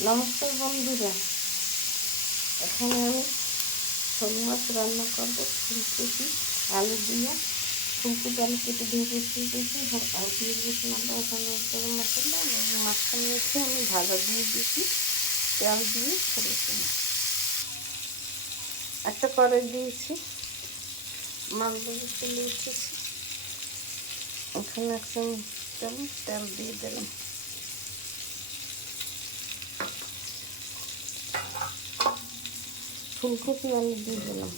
নমস্কার বন্ধুরা। এখানে আমি শোল মাছ রান্না করব, ফুলকপি, আলু দিয়ে। ফুলকপি, আলু কেটে দিয়ে বসিয়ে দিয়েছি। আর দিয়ে দিয়েছিলাম ওখানে গরম মশলা মাছটা মেখে আমি ভাজা দিয়ে দিয়েছি। তেল দিয়ে ছেড়েছি একটা করে দিয়েছি। মালগুলো তুলে উঠেছি ওখানে একটা তেল তেল দিয়ে দিলাম। ফুলকপি আলু দিয়ে দিলাম।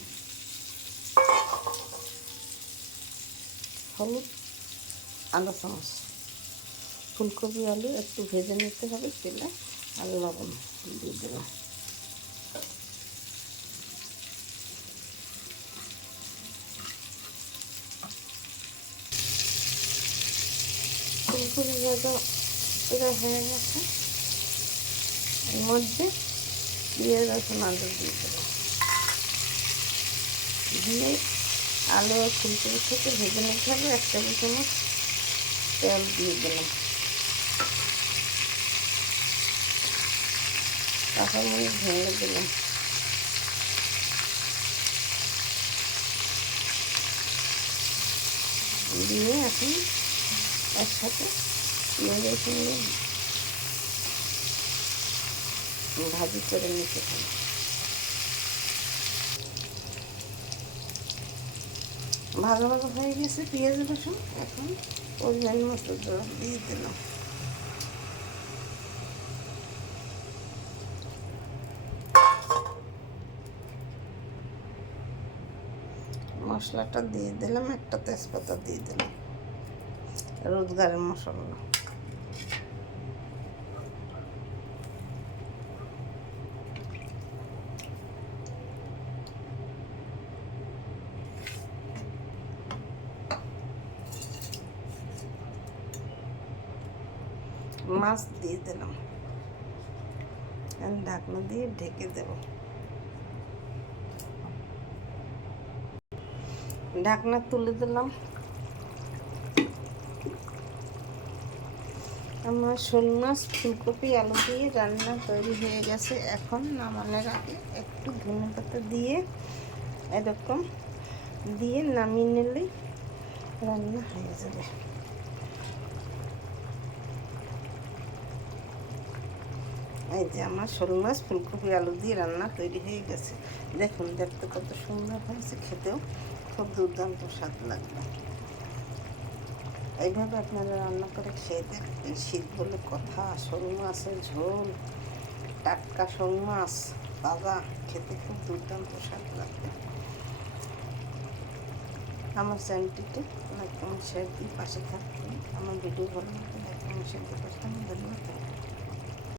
হলুদ আদা চামচ। ফুলকপি আলু একটু ভেজে নিতে হবে, তেলে আর লবণ দিয়ে দিলাম। ফুলকপি ভাজা এটা হয়ে গেছে। এর মধ্যে দিয়ে রসুন আলু দিয়ে দিলাম। দিয়ে আলু আর ফুলকপি থেকে ভেজে নিতে হবে। এক টেবিল চামচ তেল দিয়ে দিলাম। কাঁচামরিচ ভেঙে দিলাম। দিয়ে এখন একসাথে নেড়ে চেড়ে ভাজি করে নিতে হবে। ভাজা ভালো হয়ে গেছে, পেঁয়াজ রসুন, এখন পরিমাণ মতো জল দিয়ে দিলাম। মশলাটা দিয়ে দিলাম, একটা তেজপাতা দিয়ে দিলাম। রোজগারের মশলা। মাছ দিয়ে দিলাম। ঢাকনা দিয়ে ঢেকে দেব। ঢাকনা তুলে দিলাম। আমার শোল মাছ, ফুলকপি, আলু দিয়ে রান্না তৈরি হয়ে গেছে। এখন নামানোর আগে একটু ধনে পাতা দিয়ে এরকম দিয়ে নামিয়ে নিলেই রান্না হয়ে যাবে। এই যে আমার শোল মাছ, ফুলকপি, আলু দিয়ে রান্না তৈরি হয়ে গেছে। দেখুন, দেখতে কত সুন্দর হয়েছে, খেতেও খুব দুর্দান্ত স্বাদ লাগবে। এইভাবে আপনারা রান্না করে খেয়ে দেখবেন, শীত বলে কথা, শোল মাছের ঝোল, টাটকা শোল মাছ বাবা খেতে খুব দুর্দান্ত স্বাদ লাগবে। আমার চ্যানেলটিতে লাইক কমেন্ট শেয়ার দিয়ে পাশে থাকবেন। আমার ভিডিও ভালো লাগলে লাইক কমেন্ট শেয়ার দিয়ে পাশে থাকবেন। ধন্যবাদ।